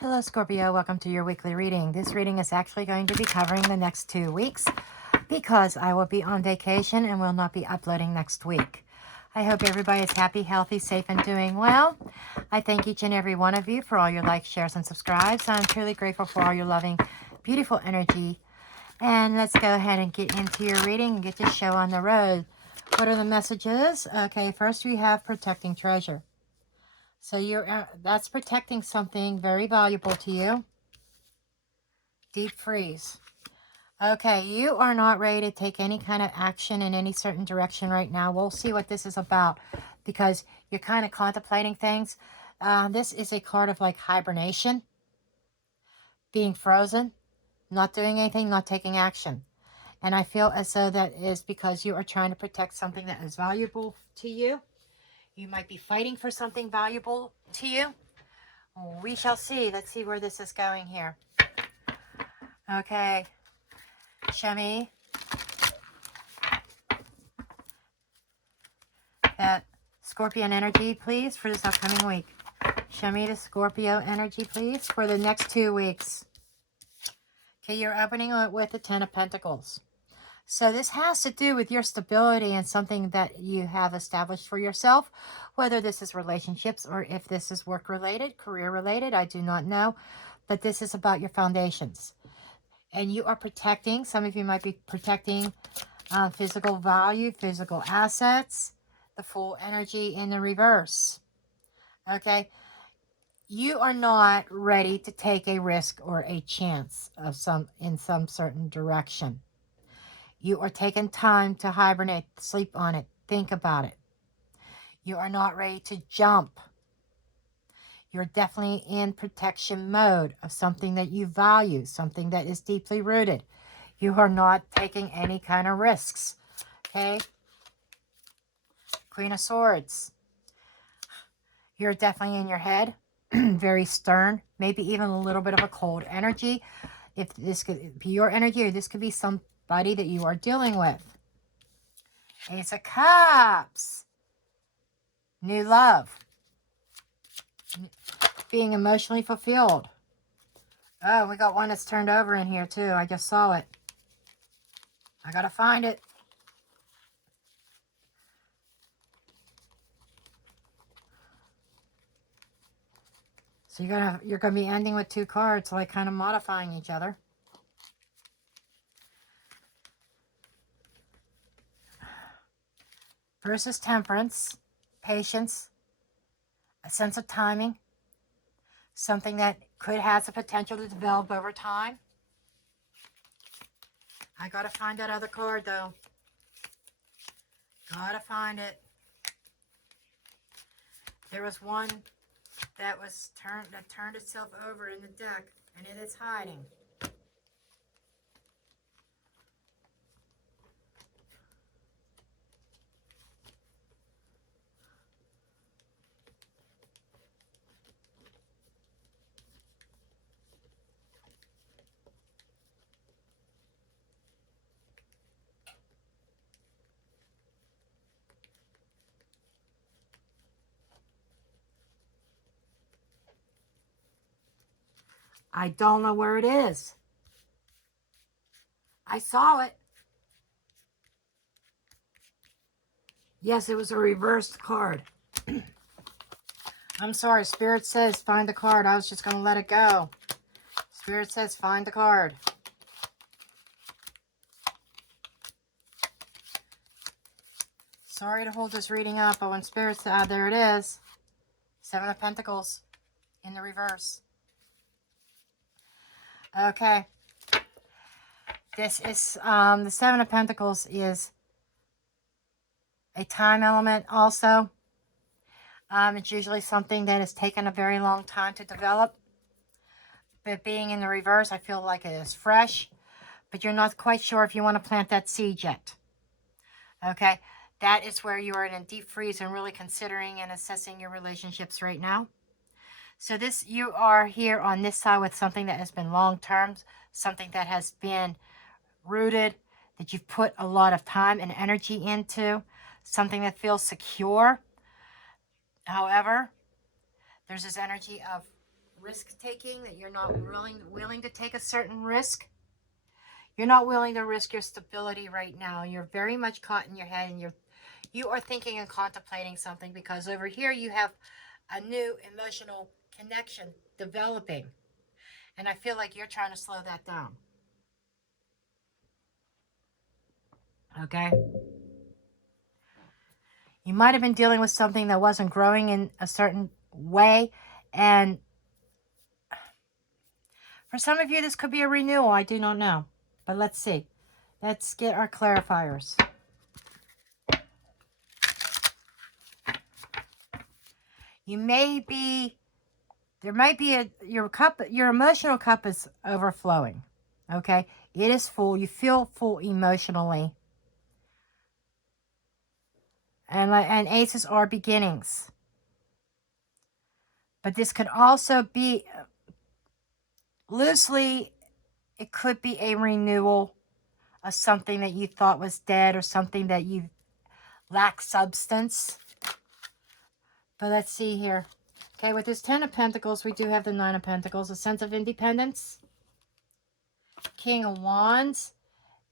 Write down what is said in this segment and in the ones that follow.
Hello Scorpio, welcome to your weekly reading. This reading is actually going to be covering the next 2 weeks because I will be on vacation and will not be uploading next week. I hope everybody is happy, healthy, safe, and doing well. I thank each and every one of you for all your likes, shares, and subscribes. I'm truly grateful for all your loving, beautiful energy. And let's go ahead and get into your reading and get this show on the road. What are the messages? Okay, first we have protecting treasure. So that's protecting something very valuable to you. Deep freeze. Okay, you are not ready to take any kind of action in any certain direction right now. We'll see what this is about because you're kind of contemplating things. This is a card of like hibernation, being frozen, not doing anything, not taking action. And I feel as though that is because you are trying to protect something that is valuable to you. You might be fighting for something valuable to you. We shall see. Let's see where this is going here. Okay. Show me that Scorpion energy, please, for this upcoming week. Show me the Scorpio energy, please, for the next 2 weeks. Okay, you're opening it with the Ten of Pentacles. So this has to do with your stability and something that you have established for yourself, whether this is relationships or if this is work-related, career-related, I do not know. But this is about your foundations. And you are protecting, some of you might be protecting physical value, physical assets, the full energy in the reverse. Okay? You are not ready to take a risk or a chance of in some certain direction. You are taking time to hibernate, sleep on it, think about it. You are not ready to jump. You're definitely in protection mode of something that you value, something that is deeply rooted. You are not taking any kind of risks, okay? Queen of Swords. You're definitely in your head, very stern, maybe even a little bit of a cold energy. If this could be your energy or this could be somebody that you are dealing with. Ace of Cups. New love. Being emotionally fulfilled. Oh, we got one that's turned over in here too. I just saw it. I gotta find it. So you're gonna be ending with 2 cards, like kind of modifying each other. Versus temperance, patience, a sense of timing, something that could have the potential to develop over time. I gotta find that other card though. Gotta find it. There was one that turned itself over in the deck, and it is hiding. I don't know where it is. I saw it. Yes, it was a reversed card. I'm sorry. Spirit says find the card. I was just going to let it go. Spirit says find the card. Sorry to hold this reading up, but when Spirit said, there it is. 7 of Pentacles in the reverse. Okay. This is, the 7 of Pentacles is a time element also. It's usually something that has taken a very long time to develop. But being in the reverse, I feel like it is fresh. But you're not quite sure if you want to plant that seed yet. Okay? That is where you are in a deep freeze and really considering and assessing your relationships right now. So you are here on this side with something that has been long-term, something that has been rooted, that you've put a lot of time and energy into, something that feels secure. However, there's this energy of risk-taking, that you're not willing to take a certain risk. You're not willing to risk your stability right now. You're very much caught in your head, and you are thinking and contemplating something, because over here you have a new emotional connection developing. And I feel like you're trying to slow that down. Okay? You might have been dealing with something that wasn't growing in a certain way. And for some of you, this could be a renewal. I do not know. But let's see. Let's get our clarifiers. You may be, there might be your emotional cup is overflowing. Okay? It is full. You feel full emotionally. And aces are beginnings. But this could also be, loosely, it could be a renewal of something that you thought was dead, or something that you lack substance. But let's see here. Okay, with this 10 of Pentacles, we do have the 9 of Pentacles, a sense of independence. King of Wands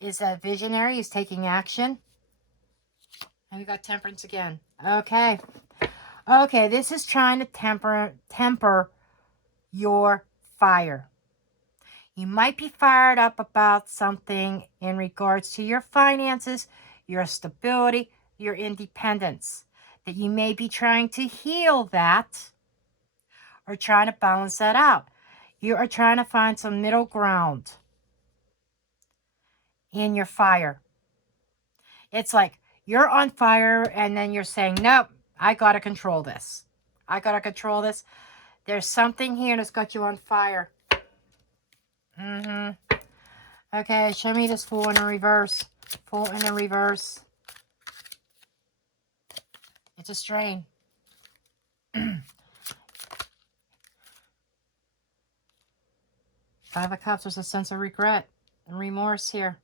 is a visionary. He's taking action. And we got Temperance again. Okay. Okay, this is trying to temper your fire. You might be fired up about something in regards to your finances, your stability, your independence. That you may be trying to heal that, or trying to balance that out. You are trying to find some middle ground in your fire. It's like you're on fire, and then you're saying, nope, I got to control this. I got to control this. There's something here that's got you on fire. Okay, show me this Fool in the reverse. Fool in the reverse. It's a strain. 5 of Cups, there's a sense of regret and remorse here.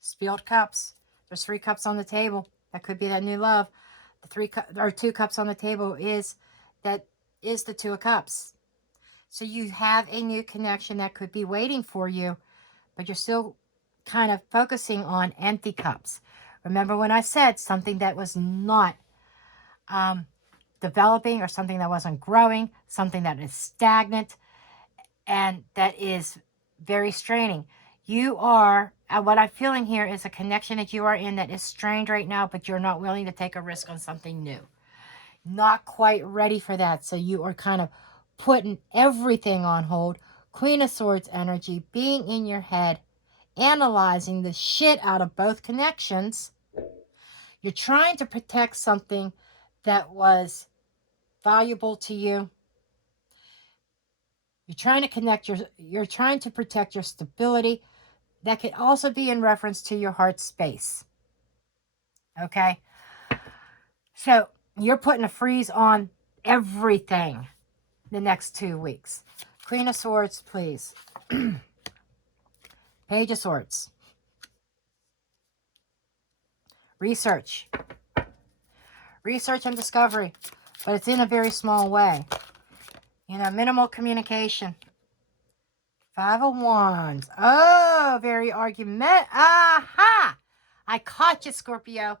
Spilled cups. There's 3 cups on the table. That could be that new love. The 2 cups on the table is the 2 of Cups. So you have a new connection that could be waiting for you, but you're still kind of focusing on empty cups. Remember when I said something that was not developing, or something that wasn't growing, something that is stagnant, and that is very straining. You are, what I'm feeling here is a connection that you are in that is strained right now, but you're not willing to take a risk on something new. Not quite ready for that. So you are kind of putting everything on hold. Queen of Swords energy, being in your head, analyzing the shit out of both connections. You're trying to protect something that was valuable to you. You're trying to you're trying to protect your stability. That could also be in reference to your heart space. Okay? So you're putting a freeze on everything the next 2 weeks. Queen of Swords, please. Page of Swords. Research. Research and discovery. But it's in a very small way. You know, minimal communication. 5 of Wands. Oh, very argumentative. Aha! I caught you, Scorpio.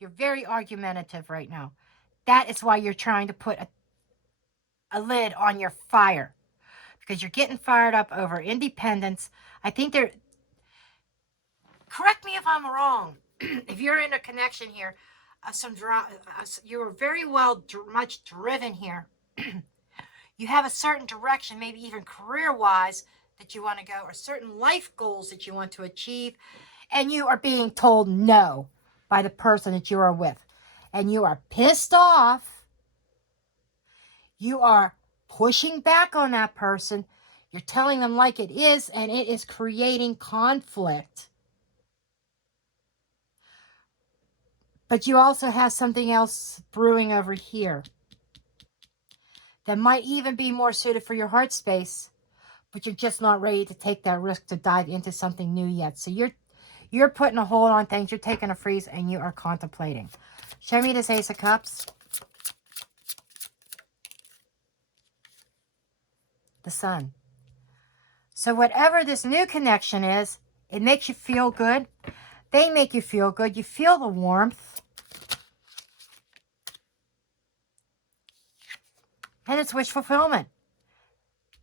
You're very argumentative right now. That is why you're trying to put a lid on your fire. Because you're getting fired up over independence. I think correct me if I'm wrong. If you're in a connection here, you're very much driven here. You have a certain direction, maybe even career-wise, that you want to go, or certain life goals that you want to achieve, and you are being told no by the person that you are with. And you are pissed off. You are pushing back on that person. You're telling them like it is, and it is creating conflict. But you also have something else brewing over here that might even be more suited for your heart space, but you're just not ready to take that risk to dive into something new yet. So you're putting a hold on things, you're taking a freeze, and you are contemplating. Show me this Ace of Cups. the Sun. So whatever this new connection is, it makes you feel good. They make you feel good. You feel the warmth. And it's wish fulfillment.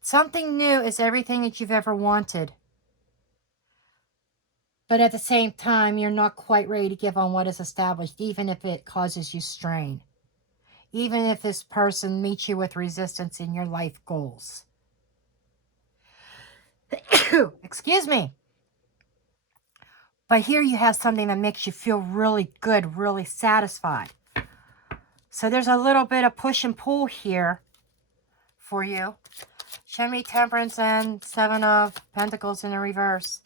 Something new is everything that you've ever wanted. But at the same time, you're not quite ready to give on what is established, even if it causes you strain. Even if this person meets you with resistance in your life goals. Excuse me. But here you have something that makes you feel really good, really satisfied. So there's a little bit of push and pull here for you. Show me Temperance and Seven of Pentacles in the reverse.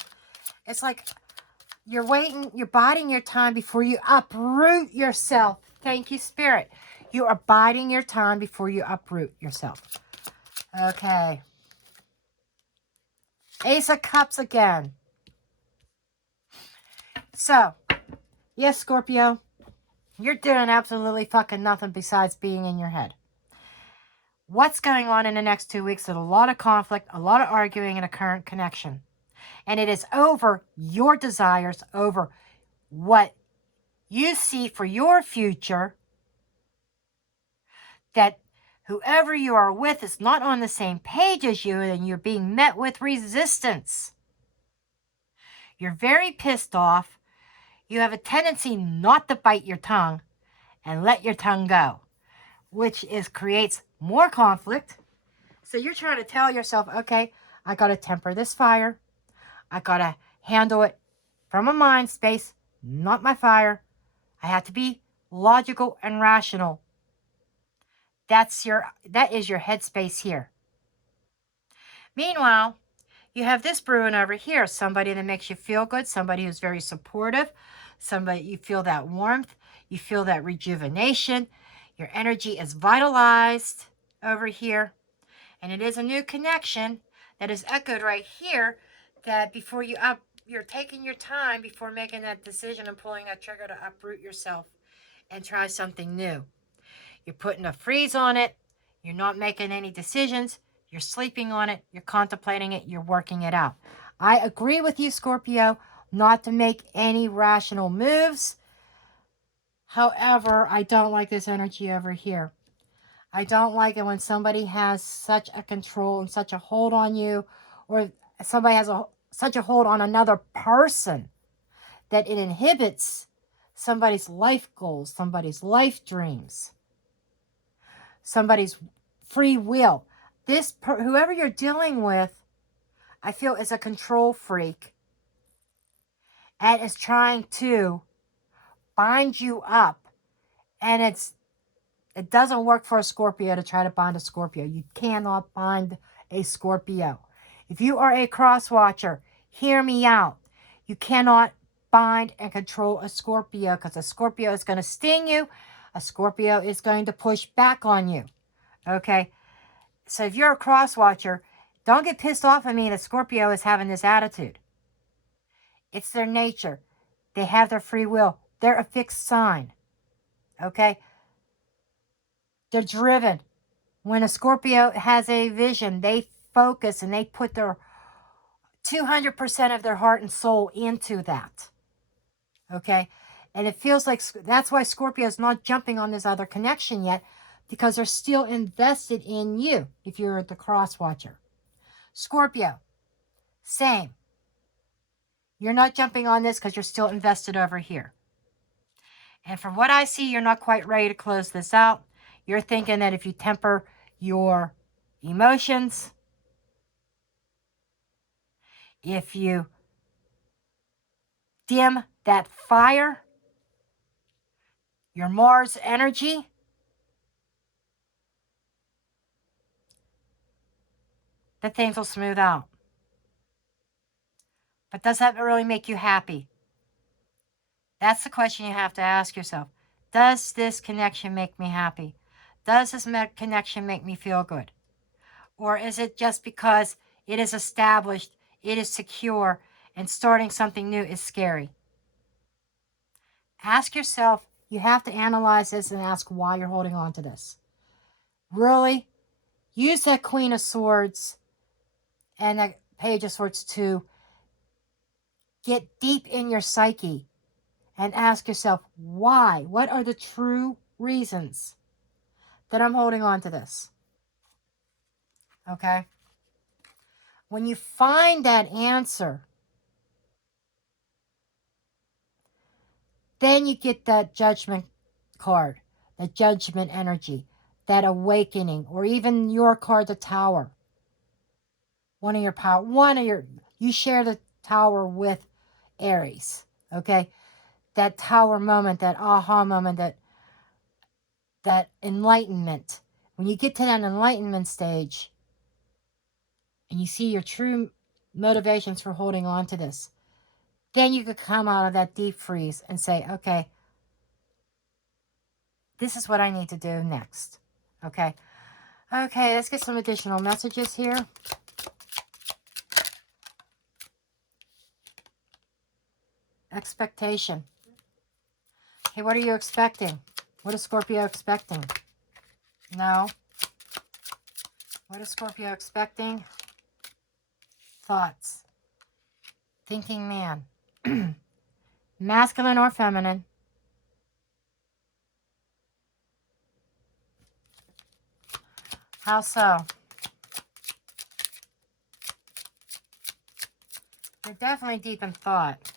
It's like you're waiting, you're biding your time before you uproot yourself. Thank you, Spirit. You are biding your time before you uproot yourself. Okay. Ace of Cups again. So, yes, Scorpio, you're doing absolutely fucking nothing besides being in your head. What's going on in the next 2 weeks is a lot of conflict, a lot of arguing in a current connection. And it is over your desires, over what you see for your future, that whoever you are with is not on the same page as you, and you're being met with resistance. You're very pissed off. You have a tendency not to bite your tongue and let your tongue go, which creates more conflict. So you're trying to tell yourself, okay, I got to temper this fire. I got to handle it from a mind space, not my fire. I have to be logical and rational. That is your headspace here. Meanwhile, you have this brewing over here, somebody that makes you feel good, somebody who's very supportive, somebody you feel that warmth, you feel that rejuvenation, your energy is vitalized over here, and it is a new connection that is echoed right here, that before you're taking your time before making that decision and pulling that trigger to uproot yourself and try something new. You're putting a freeze on it, you're not making any decisions, you're sleeping on it, you're contemplating it, you're working it out. I agree with you, Scorpio, not to make any rational moves. However, I don't like this energy over here. I don't like it when somebody has such a control and such a hold on you, or somebody has such a hold on another person that it inhibits somebody's life goals, somebody's life dreams, somebody's free will. Whoever you're dealing with, I feel, is a control freak and is trying to bind you up. And it doesn't work for a Scorpio to try to bind a Scorpio. You cannot bind a Scorpio. If you are a cross watcher, hear me out. You cannot bind and control a Scorpio, because a Scorpio is going to sting you. A Scorpio is going to push back on you. Okay? So if you're a cross watcher, don't get pissed off at me that Scorpio is having this attitude. It's their nature. They have their free will. They're a fixed sign. Okay? They're driven. When a Scorpio has a vision, they focus and they put their 200% of their heart and soul into that. Okay? And it feels like that's why Scorpio is not jumping on this other connection yet, because they're still invested in you if you're the cross watcher. Scorpio, same. You're not jumping on this because you're still invested over here. And from what I see, you're not quite ready to close this out. You're thinking that if you temper your emotions, if you dim that fire, your Mars energy, that things will smooth out. But does that really make you happy? That's the question you have to ask yourself. Does this connection make me happy? Does this connection make me feel good? Or is it just because it is established, it is secure, and starting something new is scary? Ask yourself, you have to analyze this and ask why you're holding on to this. Really? Use that Queen of Swords and the Page of Swords to get deep in your psyche and ask yourself, why? What are the true reasons that I'm holding on to this? Okay? When you find that answer, then you get that Judgment card, the Judgment energy, that awakening, or even your card, the Tower. You share the Tower with Aries, okay? That Tower moment, that aha moment, that enlightenment. When you get to that enlightenment stage and you see your true motivations for holding on to this, then you could come out of that deep freeze and say, okay, this is what I need to do next. Okay. Okay, let's get some additional messages here. Expectation. Okay, what are you expecting? What is Scorpio expecting? No. What is Scorpio expecting? Thoughts. Thinking man. Masculine or feminine. How so? You're definitely deep in thought.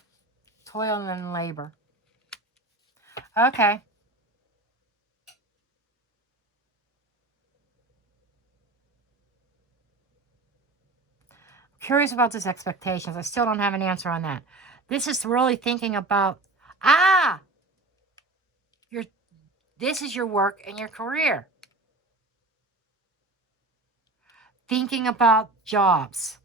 Toil and labor. Okay. Curious about this expectations. I still don't have an answer on that. This is really thinking about, this is your work and your career. Thinking about jobs.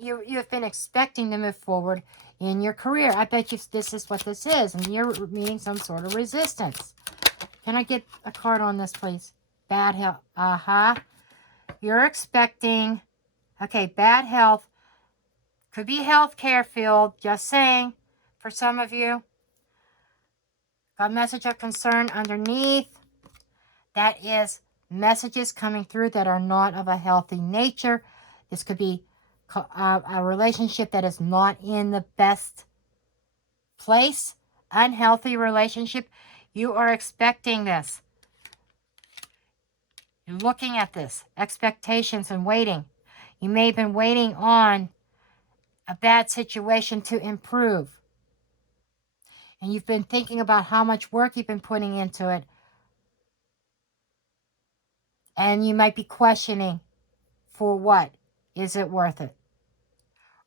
You've been expecting to move forward in your career. I bet you this is what this is, and you're meeting some sort of resistance. Can I get a card on this, please? Bad health. You're expecting, okay, bad health. Could be healthcare field, just saying, for some of you. Got message of concern underneath. That is messages coming through that are not of a healthy nature. This could be a relationship that is not in the best place. Unhealthy relationship. You are expecting this. You're looking at this. Expectations and waiting. You may have been waiting on a bad situation to improve. And you've been thinking about how much work you've been putting into it. And you might be questioning, for what? Is it worth it?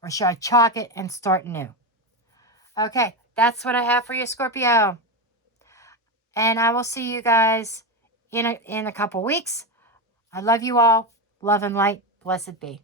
Or should I chalk it and start new? Okay, that's what I have for you, Scorpio. And I will see you guys in a couple weeks. I love you all. Love and light. Blessed be.